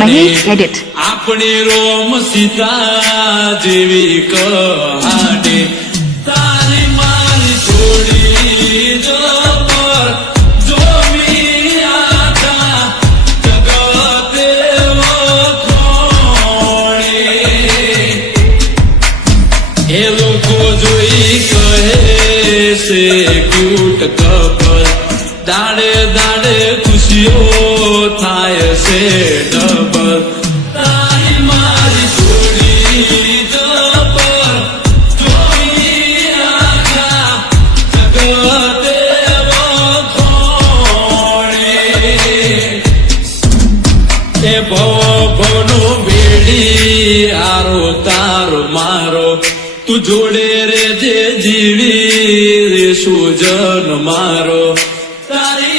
Mahesh edit આપણી રોમ સીતા જેવી તારી મારી છોડી વખોણી. એ લોકો જોઈ કહે છે ક્યુટ કપલ દાડે દાડે ખુશીઓ થાય છે ડબલ. તારી મારી જોડી જબર જોઈ આખા જગતે વખોણી એ ભવ ભવનો બેડી આરો તારો મારો, તું જોડે રે જે જીવી રે સુજન મારો. તારી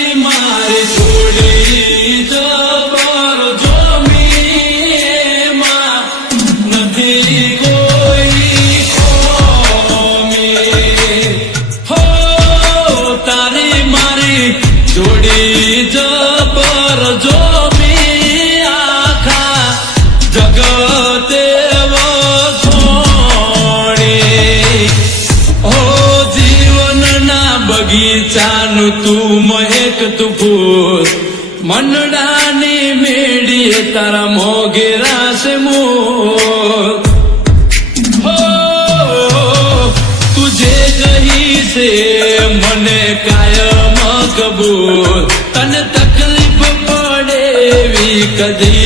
બગીચાનું તું મહેક તું ફૂલ મંડળાની મેળીએ તારા મોગેરા છે મોર હો, તું જે કહી છે મને કાયમ કબૂલ. તને તકલીફ પડે એવી કદી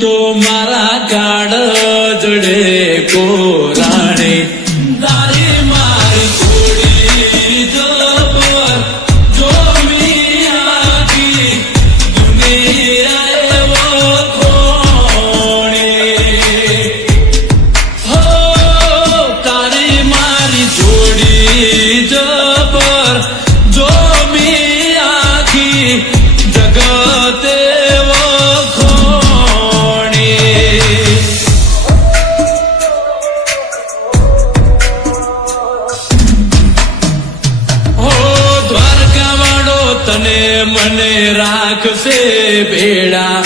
તું મારા કાળ જડે કોરાણી તને મને રાખશે ભેડા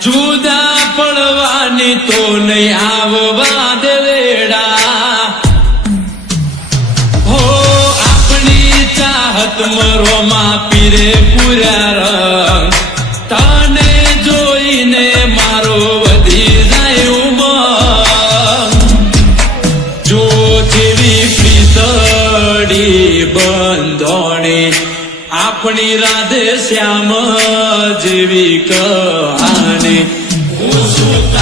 જુદા પડવાની તો નહીં આવવા દે વેડા. હો, આપણી ચાહત મરોમાં પીરે પૂર્યા રંગ આપણી રાધે શ્યામ જેવી કહાની. શું